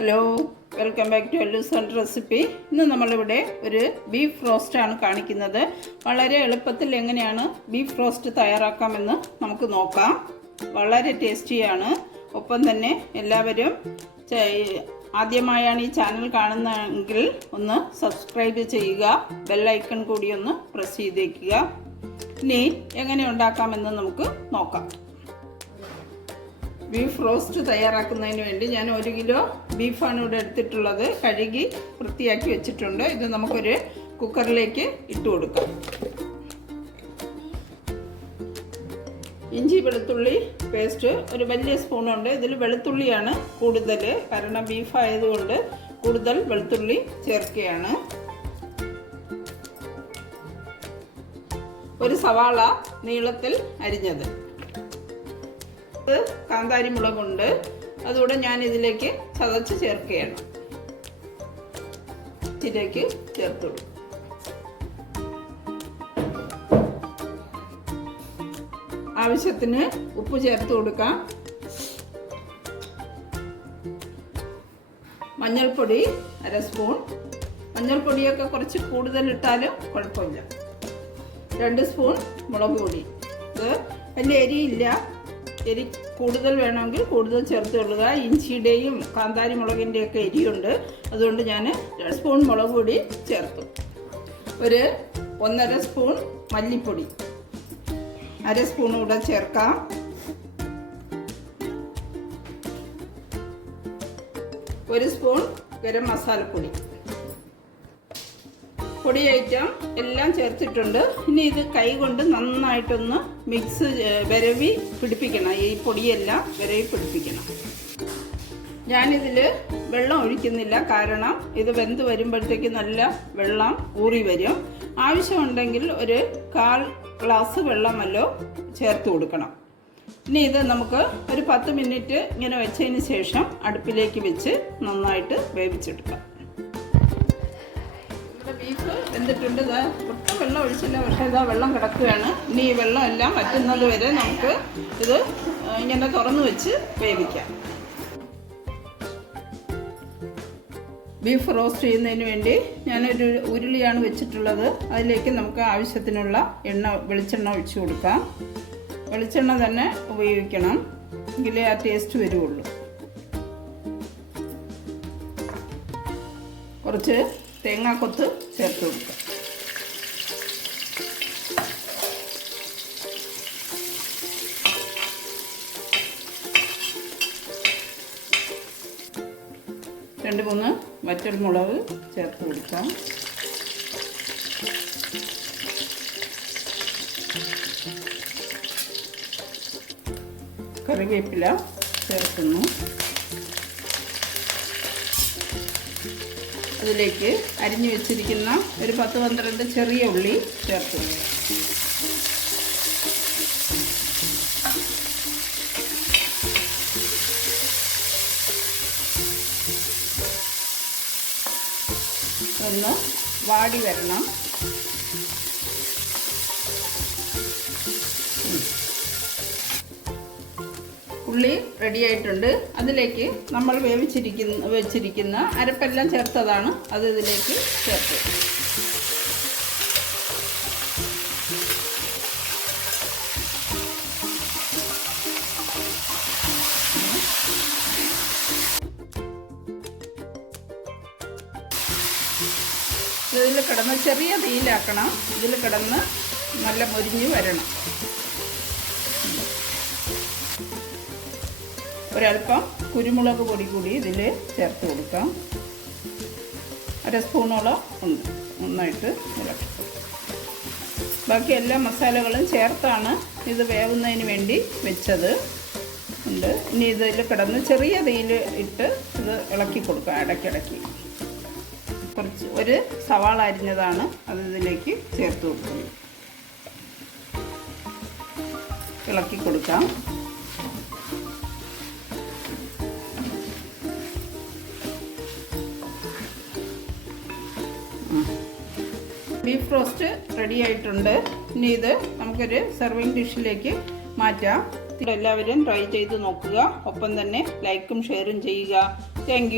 Hello welcome back to എല്ലൂസ് സൺ recipe ഇന്ന് നമ്മളിവിടെ ഒരു ബീഫ് റോസ്റ്റാണ് കാണിക്കുന്നത്. വളരെ എളുപ്പത്തിൽ എങ്ങനെയാണ് ബീഫ് റോസ്റ്റ് തയ്യാറാക്കാമെന്ന് നമുക്ക് നോക്കാം. വളരെ ടേസ്റ്റിയാണ്. ഒപ്പം തന്നെ എല്ലാവരും ആദ്യമായാണ് ഈ ചാനൽ കാണുന്നതെങ്കിൽ ഒന്ന് സബ്സ്ക്രൈബ് ചെയ്യുക. ബെല്ലൈക്കൺ കൂടി ഒന്ന് പ്രസ് ചെയ്തേക്കുക. ഇനി എങ്ങനെ ഉണ്ടാക്കാമെന്ന് നമുക്ക് നോക്കാം. ബീഫ് റോസ്റ്റ് തയ്യാറാക്കുന്നതിന് വേണ്ടി ഞാൻ ഒരു കിലോ ബീഫാണ് ഇവിടെ എടുത്തിട്ടുള്ളത്. കഴുകി വൃത്തിയാക്കി വെച്ചിട്ടുണ്ട്. ഇത് നമുക്കൊരു കുക്കറിലേക്ക് ഇട്ട് കൊടുക്കാം. ഇഞ്ചി വെളുത്തുള്ളി പേസ്റ്റ് ഒരു വലിയ സ്പൂണുണ്ട്. ഇതിൽ വെളുത്തുള്ളിയാണ് കൂടുതൽ കാരണം ബീഫ് ആയതുകൊണ്ട് കൂടുതൽ വെളുത്തുള്ളി ചേർക്കുകയാണ്. ഒരു സവാള നീളത്തിൽ അരിഞ്ഞത്. കാന്താരി മുളകുണ്ട്. അതുകൂടെ ഞാൻ ഇതിലേക്ക് ചതച്ച് ചേർക്കുകയാണ്. ഇതിലേക്ക് ചേർത്തുള്ളൂ ആവശ്യത്തിന് ഉപ്പ് ചേർത്ത് കൊടുക്കാം. മഞ്ഞൾപ്പൊടി അര സ്പൂൺ. മഞ്ഞൾപ്പൊടിയൊക്കെ കുറച്ച് കൂടുതൽ ഇട്ടാലും കുഴപ്പമില്ല. രണ്ട് സ്പൂൺ മുളക് പൊടി. ഇത് വലിയ എരിയില്ല. എരി കൂടുതൽ വേണമെങ്കിൽ കൂടുതൽ ചേർത്ത് കൊള്ളുക. ഇഞ്ചിയുടെയും കാന്താരി മുളകിന്റെയൊക്കെ എരിയുണ്ട്. അതുകൊണ്ട് ഞാൻ രണ്ട് സ്പൂൺ മുളക് പൊടി ചേർത്തു. ഒരു ഒന്നര സ്പൂൺ മല്ലിപ്പൊടി. അര സ്പൂൺ കൂടെ ചേർക്കാം. ഒരു സ്പൂൺ ഗരം മസാലപ്പൊടി. പൊടി ഐറ്റം എല്ലാം ചേർത്തിട്ടുണ്ട്. ഇനി ഇത് കൈ കൊണ്ട് നന്നായിട്ടൊന്ന് മിക്സ് വിരവി പിടിപ്പിക്കണം. ഈ പൊടിയെല്ലാം വിരവി പിടിപ്പിക്കണം. ഞാനിതിൽ വെള്ളം ഒഴിക്കുന്നില്ല. കാരണം ഇത് വെന്ത് വരുമ്പോഴത്തേക്ക് നല്ല വെള്ളം ഊറി വരും. ആവശ്യമുണ്ടെങ്കിൽ ഒരു കാൽ ഗ്ലാസ് വെള്ളമല്ലോ ചേർത്ത് കൊടുക്കണം. ഇനി ഇത് നമുക്ക് ഒരു പത്ത് മിനിറ്റ് ഇങ്ങനെ വെച്ചതിന് ശേഷം അടുപ്പിലേക്ക് വെച്ച് നന്നായിട്ട് വേവിച്ചെടുക്കാം. ബീഫ് വെന്തിട്ടുണ്ട്. ഇതാ ഒട്ടും വെള്ളം ഒഴിച്ചില്ല. പക്ഷേ ഇതാ വെള്ളം കിടക്കുകയാണ്. ഇനി ഈ വെള്ളം എല്ലാം വറ്റുന്നത് വരെ നമുക്ക് ഇത് ഇങ്ങനെ തുറന്നു വെച്ച് വേവിക്കാം. ബീഫ് റോസ്റ്റ് ചെയ്യുന്നതിന് വേണ്ടി ഞാനൊരു ഉരുളിയാണ് വെച്ചിട്ടുള്ളത്. അതിലേക്ക് നമുക്ക് ആവശ്യത്തിനുള്ള എണ്ണ വെളിച്ചെണ്ണ ഒഴിച്ചു കൊടുക്കാം. വെളിച്ചെണ്ണ തന്നെ ഉപയോഗിക്കണം. എങ്കിലേ ആ ടേസ്റ്റ് വരുള്ളൂ കുറച്ച് തേങ്ങാക്കൊത്ത് ചേർത്ത് കൊടുക്കുക രണ്ട് മൂന്ന് വറ്റൽമുളക് ചേർത്ത് കൊടുക്കാം. കറിവേപ്പില ചേർക്കുന്നു. അതിലേക്ക് അരിഞ്ഞു വെച്ചിരിക്കുന്ന ഒരു പത്ത് പന്ത്രണ്ട് ചെറിയ ഉള്ളി ചേർക്കും ഒന്ന് വാടി വരണം. ഉള്ളി റെഡി ആയിട്ടുണ്ട്. അതിലേക്ക് നമ്മൾ വേവിച്ചിരിക്കുന്ന വെച്ചിരിക്കുന്ന അരപ്പെല്ലാം ചേർത്തതാണ്. അത് ഇതിലേക്ക് ചേർത്ത്. ഇതിൽ കിടന്ന് ചെറിയ തീയിലാക്കണം. ഇതിൽ കിടന്ന് നല്ല മൊരിഞ്ഞ് വരണം. ഒരല്പം കുരുമുളക് പൊടി കൂടി ഇതിൽ ചേർത്ത് കൊടുക്കാം. അര സ്പൂണോളം ഉണ്ട്. നന്നായിട്ട് ഇളക്കി ബാക്കി എല്ലാ മസാലകളും ചേർത്താണ് ഇത് വേവുന്നതിന് വേണ്ടി വെച്ചത്. ഉണ്ട്. ഇനി ഇതിൽ കിടന്ന് ചെറിയ തീയിൽ ഇട്ട് ഇത് ഇളക്കി കൊടുക്കാം ഇടയ്ക്കിടയ്ക്ക്. കുറച്ച് ഒരു സവാള അരിഞ്ഞതാണ് അത് ഇതിലേക്ക് ചേർത്ത് കൊടുക്കുന്നത്. ഇളക്കി കൊടുക്കാം. ബീഫ് റോസ്റ്റ് റെഡി ആയിട്ടുണ്ട്. ഇനി ഇത് നമുക്കൊരു സെർവിങ് ഡിഷിലേക്ക് മാറ്റാം. എല്ലാവരും ട്രൈ ചെയ്ത് നോക്കുക. ഒപ്പം തന്നെ ലൈക്കും ഷെയറും ചെയ്യുക. താങ്ക്